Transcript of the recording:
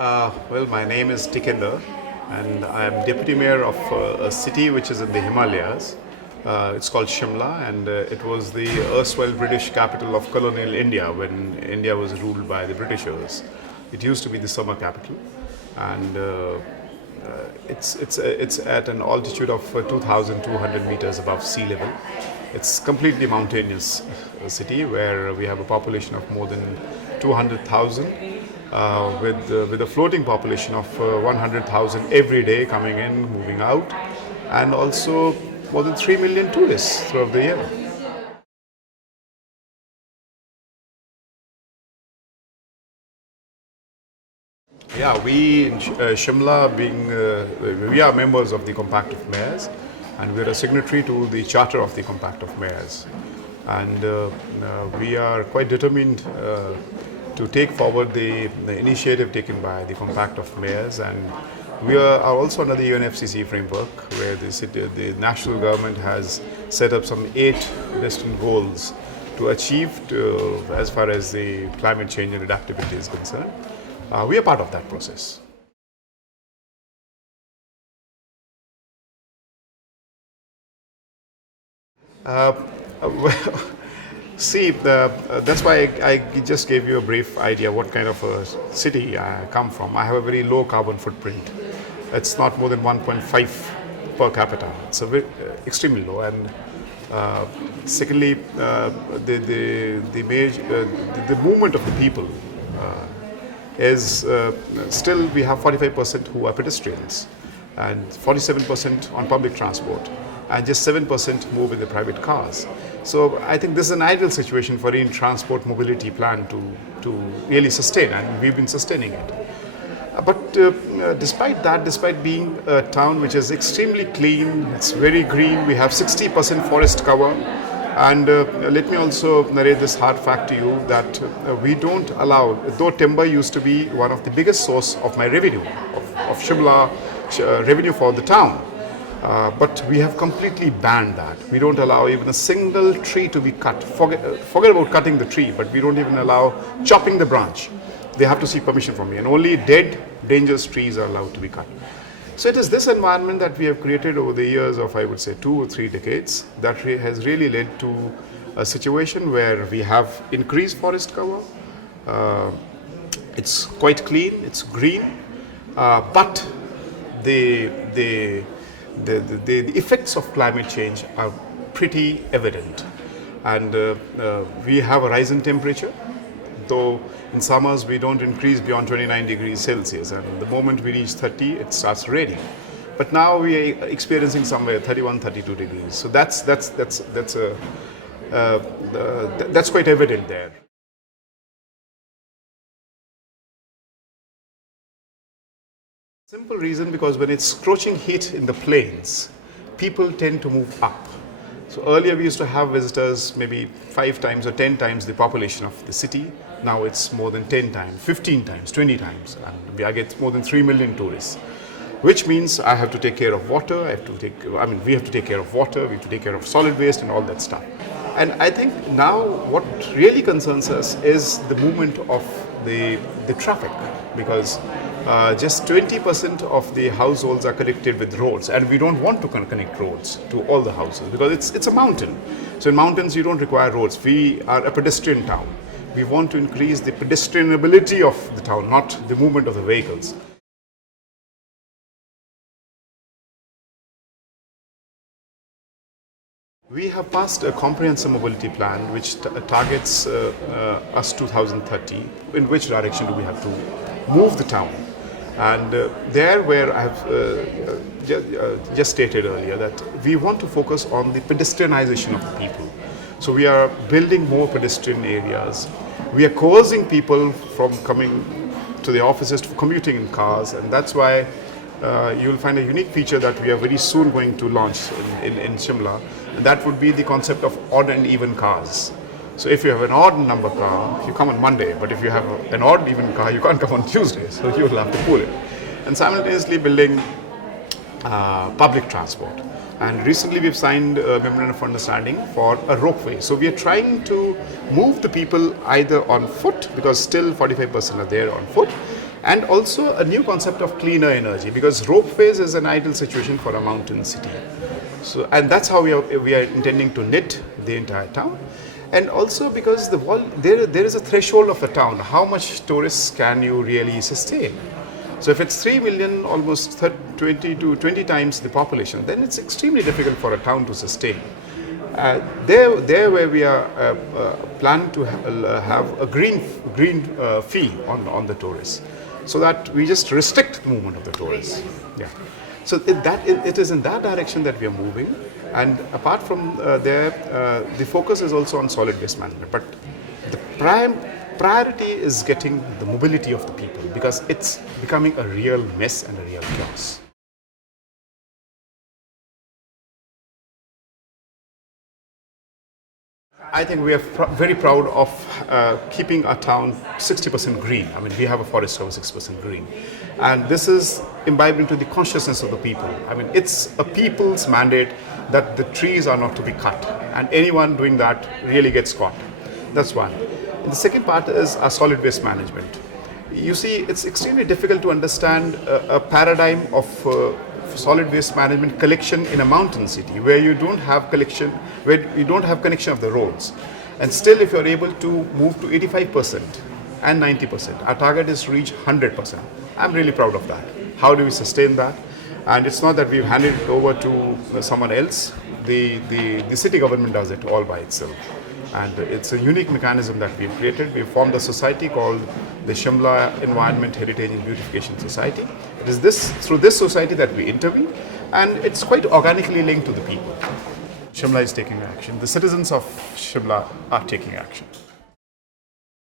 Well, my name is Tikender, and I am deputy mayor of a city which is in the Himalayas. It's called Shimla, and it was the erstwhile British capital of colonial India when India was ruled by the Britishers. It used to be the summer capital, and it's at an altitude of 2,200 meters above sea level. It's completely mountainous city where we have a population of more than 200,000 with a floating population of 100,000 every day coming in, moving out, and also more than 3 million tourists throughout the year. Yeah, we in Shimla, we are members of the Compact of Mayors, and we are a signatory to the Charter of the Compact of Mayors, and we are quite determined to take forward the initiative taken by the Compact of Mayors, and we are also under the UNFCCC framework, where the national government has set up some 8 distinct goals to achieve as far as the climate change and adaptability is concerned. We are part of that process. Well, see, that's why I just gave you a brief idea what kind of a city I come from. I have a very low carbon footprint. It's not more than 1.5 per capita. It's extremely low. And secondly, the movement of the people is still we have 45% who are pedestrians and 47% on public transport, and just 7% move in the private cars. So I think this is an ideal situation for any transport mobility plan to really sustain, and we've been sustaining it. But despite that, despite being a town which is extremely clean, it's very green, we have 60% forest cover. And let me also narrate this hard fact to you that we don't allow, though timber used to be one of the biggest source of my revenue, of Shimla revenue for the town. But we have completely banned that. We don't allow even a single tree to be cut. Forget about cutting the tree, but we don't even allow chopping the branch. They have to seek permission from me, and only dead, dangerous trees are allowed to be cut. So it is this environment that we have created over the years of, I would say, 2 or 3 decades that has really led to a situation where we have increased forest cover. It's quite clean, it's green, but the effects of climate change are pretty evident. And we have a rise in temperature, though in summers we don't increase beyond 29 degrees Celsius, and the moment we reach 30 it starts raining. But now we are experiencing somewhere 31, 32 degrees. So that's quite evident there. Simple reason, because when it's scorching heat in the plains, people tend to move up. So earlier we used to have visitors maybe 5 times or 10 times the population of the city. Now it's more than 10 times, 15 times, 20 times, and I get more than 3 million tourists. Which means I have to take care of water, we have to take care of water, we have to take care of solid waste and all that stuff. And I think now what really concerns us is the movement of the traffic, because just 20% of the households are connected with roads, and we don't want to connect roads to all the houses because it's a mountain. So in mountains you don't require roads. We are a pedestrian town. We want to increase the pedestrianability of the town, not the movement of the vehicles. We have passed a comprehensive mobility plan which targets us 2030. In which direction do we have to move the town? And there where I have just stated earlier that we want to focus on the pedestrianization of the people. So we are building more pedestrian areas. We are coercing people from coming to the offices, to commuting in cars, and that's why you will find a unique feature that we are very soon going to launch in Shimla, and that would be the concept of odd and even cars. So if you have an odd number car, you come on Monday, but if you have an odd even car, you can't come on Tuesday, so you will have to pull it. And simultaneously building public transport. And recently we've signed a memorandum of understanding for a ropeway. So we are trying to move the people either on foot, because still 45% are there on foot, And also a new concept of cleaner energy, because ropeways is an ideal situation for a mountain city. So, and that's how we are intending to knit the entire town. And also because there is a threshold of a town. How much tourists can you really sustain? So if it's 3 million, almost 20 times the population, then it's extremely difficult for a town to sustain. There where we are planning to have a green fee on the tourists, so that we just restrict the movement of the tourists. Yeah. So it is in that direction that we are moving. And apart from the focus is also on solid waste management. But the priority is getting the mobility of the people, because it's becoming a real mess and a real chaos. I think we are very proud of keeping our town 60% green. I mean, we have a forest cover 6% green. And this is imbibed into the consciousness of the people. I mean, it's a people's mandate that the trees are not to be cut. And anyone doing that really gets caught. That's one. And the second part is our solid waste management. You see, it's extremely difficult to understand a paradigm of solid waste management collection in a mountain city where you don't have collection, where you don't have connection of the roads. And still, if you're able to move to 85% and 90%, our target is to reach 100%. I'm really proud of that. How do we sustain that? And it's not that we've handed it over to someone else. The city government does it all by itself. And it's a unique mechanism that we've created. We've formed a society called the Shimla Environment, Heritage and Beautification Society. It is through this society that we intervene, and it's quite organically linked to the people. Shimla is taking action. The citizens of Shimla are taking action.